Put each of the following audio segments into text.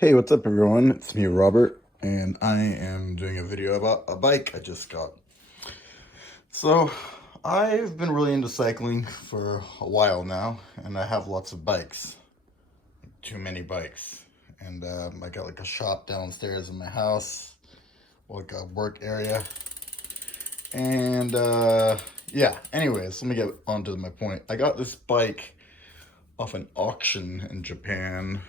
Hey, what's up everyone? It's me, Robert, and I am doing a video about a bike I just got. So, I've been really into cycling for a while now, and I have lots of bikes. Too many bikes. And I got like a shop downstairs in my house, like a work area. And yeah, anyways, let me get on to my point. I got this bike off an auction in Japan,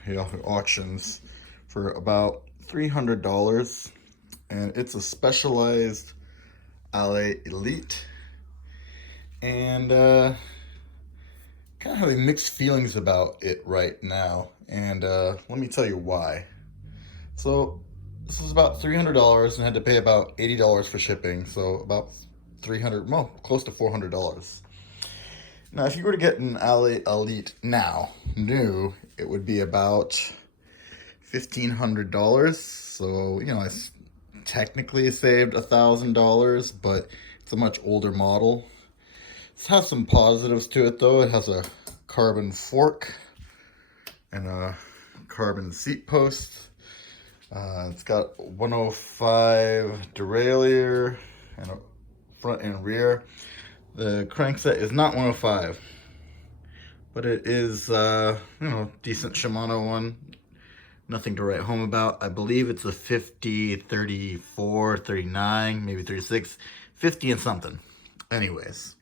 auctions, for about $300, and it's a specialized Allez Elite, and kind of having mixed feelings about it right now, and let me tell you why. So this was about $300, and I had to pay about $80 for shipping, so about 300, well, close to $400. Now, if you were to get an Alley Elite now, new, it would be about $1,500. So, I technically saved $1,000, but it's a much older model. It has some positives to it, though. It has a carbon fork and a carbon seat post. It's got 105 derailleur and a front and rear. The crankset is not 105, but it is, decent Shimano one. Nothing to write home about. I believe it's a 50, 34, 39, maybe 36, 50 and something. Anyways,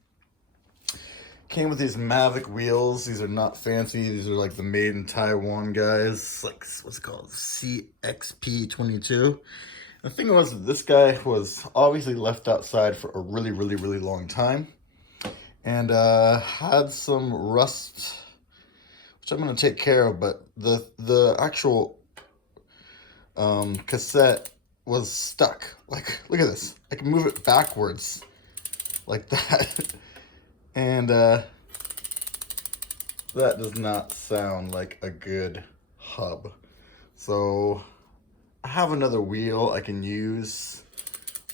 came with these Mavic wheels. These are not fancy. These are like the made in Taiwan guys. Like, what's it called? CXP22. The thing was, this guy was obviously left outside for a really, really, really long time. And had some rust, which I'm going to take care of, but the actual cassette was stuck. Like, look at this. I can move it backwards like that. And that does not sound like a good hub. So I have another wheel I can use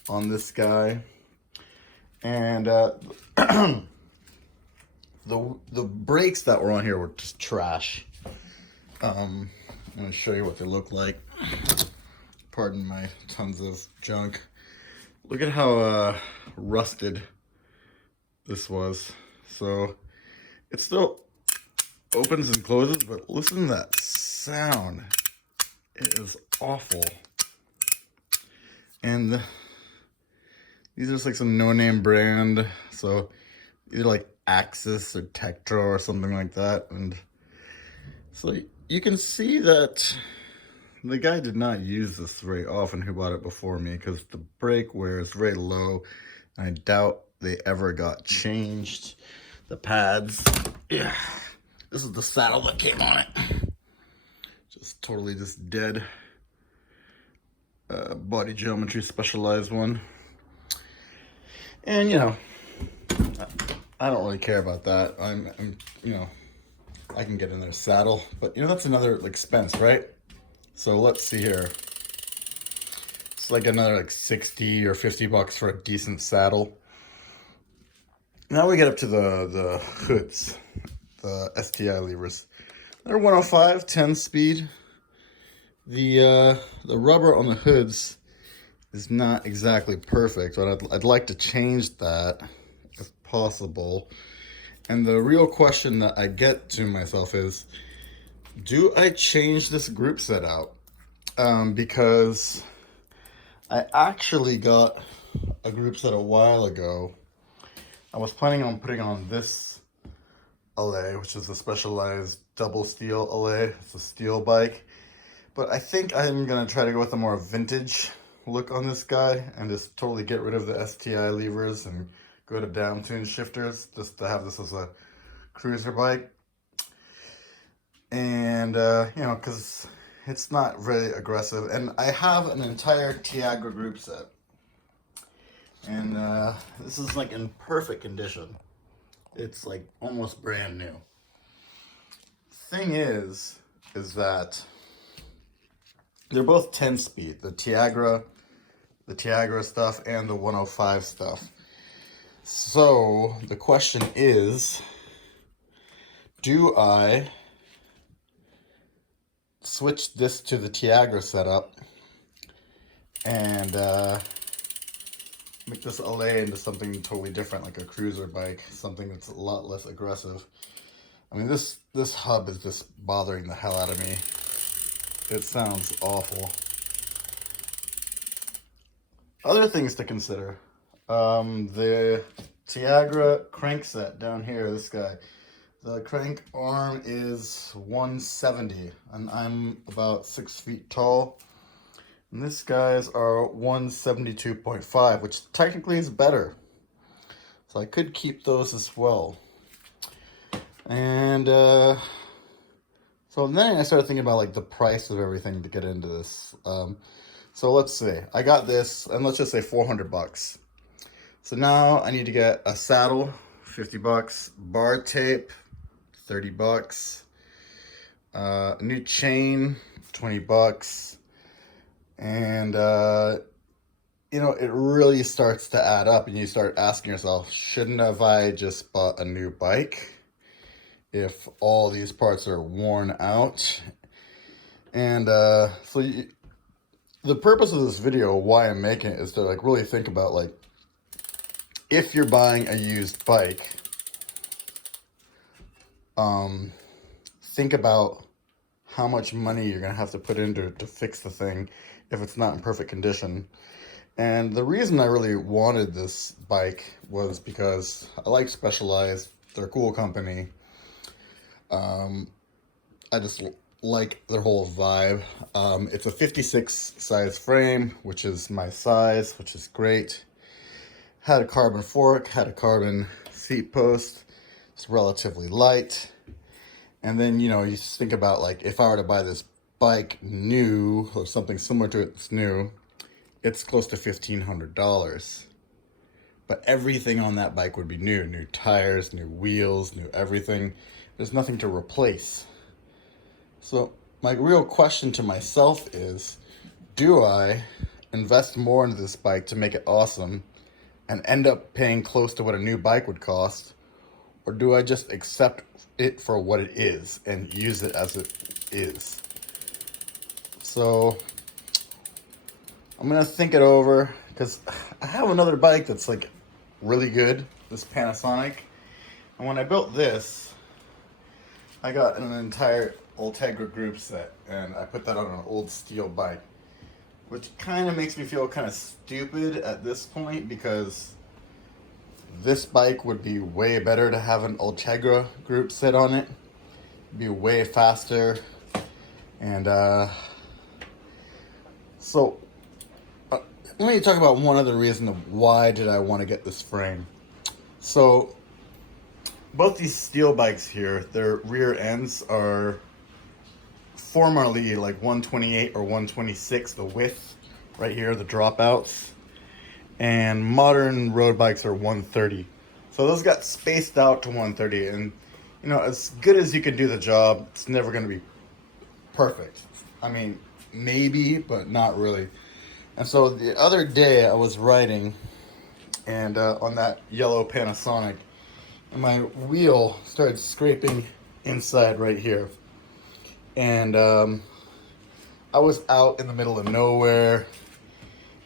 on this guy. And the brakes that were on here were just trash. I'm going to show you what they look like. Pardon my tons of junk. Look at how rusted this was. So it still opens and closes, but listen to that sound. It is awful. And these are just like some no-name brand. So either like Axis or Tektro or something like that. And so you can see that the guy did not use this very often who bought it before me, because the brake wear is very low. I doubt they ever got changed. The pads, yeah. This is the saddle that came on it. Just totally just dead. Body geometry specialized one. And I don't really care about that. I'm I can get in their saddle, but that's another expense, right? So let's see here. It's like another like 60 or 50 bucks for a decent saddle. Now we get up to the hoods, the STI levers. They're 105, 10 speed. The rubber on the hoods is not exactly perfect, but I'd like to change that if possible. And the real question that I get to myself is, do I change this group set out? Because I actually got a group set a while ago. I was planning on putting on this Allez, which is a specialized double steel Allez. It's a steel bike. But I think I'm going to try to go with a more vintage look on this guy and just totally get rid of the STI levers and go to down tune shifters, just to have this as a cruiser bike. And, because it's not really aggressive. And I have an entire Tiagra group set. And this is like in perfect condition. It's like almost brand new. Thing is that they're both 10 speed, the Tiagra stuff and the 105 stuff. So the question is, do I switch this to the Tiagra setup and make this Allez into something totally different, like a cruiser bike, something that's a lot less aggressive. I mean, this hub is just bothering the hell out of me. It sounds awful. Other things to consider. The Tiagra crank set down here, this guy. The crank arm is 170, and I'm about 6 feet tall. And this guy's are 172.5, which technically is better. So I could keep those as well. And so then I started thinking about like the price of everything to get into this. So let's see, I got this, and let's just say 400 bucks. So now I need to get a saddle, 50 bucks, bar tape, 30 bucks, a new chain, 20 bucks. And, you know, it really starts to add up, and you start asking yourself, shouldn't have I just bought a new bike if all these parts are worn out? And the purpose of this video, why I'm making it, is to like really think about like, if you're buying a used bike, think about how much money you're gonna have to put into it to fix the thing if it's not in perfect condition. And the reason I really wanted this bike was because I like Specialized. They're a cool company. I just like their whole vibe. It's a 56 size frame, which is my size, which is great. Had a carbon fork, had a carbon seat post. It's relatively light. And then, you know, you just think about like, if I were to buy this bike new or something similar to it that's new, it's close to $1,500. But everything on that bike would be new. New tires, new wheels, new everything. There's nothing to replace. So my real question to myself is, do I invest more into this bike to make it awesome and end up paying close to what a new bike would cost? Or do I just accept it for what it is and use it as it is? So I'm gonna think it over, because I have another bike that's like really good, this Panasonic. And when I built this, I got an entire Ultegra group set, and I put that on an old steel bike, which kind of makes me feel kind of stupid at this point, because this bike would be way better to have an Ultegra group set on it. It'd be way faster. And so let me talk about one other reason of why did I want to get this frame. So both these steel bikes here, their rear ends are formerly like 128 or 126, the width right here, the dropouts. And modern road bikes are 130. So those got spaced out to 130. And, you know, as good as you can do the job, it's never going to be perfect. I mean, maybe, but not really. And so the other day I was riding, and on that yellow Panasonic, and my wheel started scraping inside right here. And I was out in the middle of nowhere,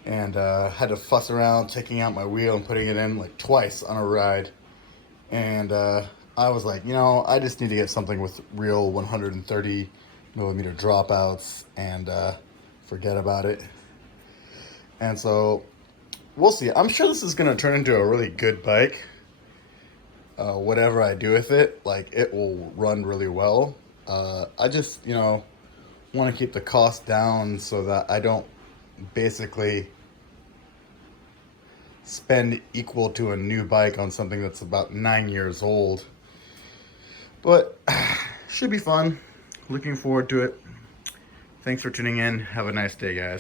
and had to fuss around taking out my wheel and putting it in like twice on a ride. And I was like, you know, I just need to get something with real 130 millimeter dropouts and forget about it. And so we'll see. I'm sure this is going to turn into a really good bike. Whatever I do with it, like, it will run really well. I just, you know, want to keep the cost down so that I don't basically spend equal to a new bike on something that's about 9 years old. But should be fun. Looking forward to it. Thanks for tuning in. Have a nice day, guys.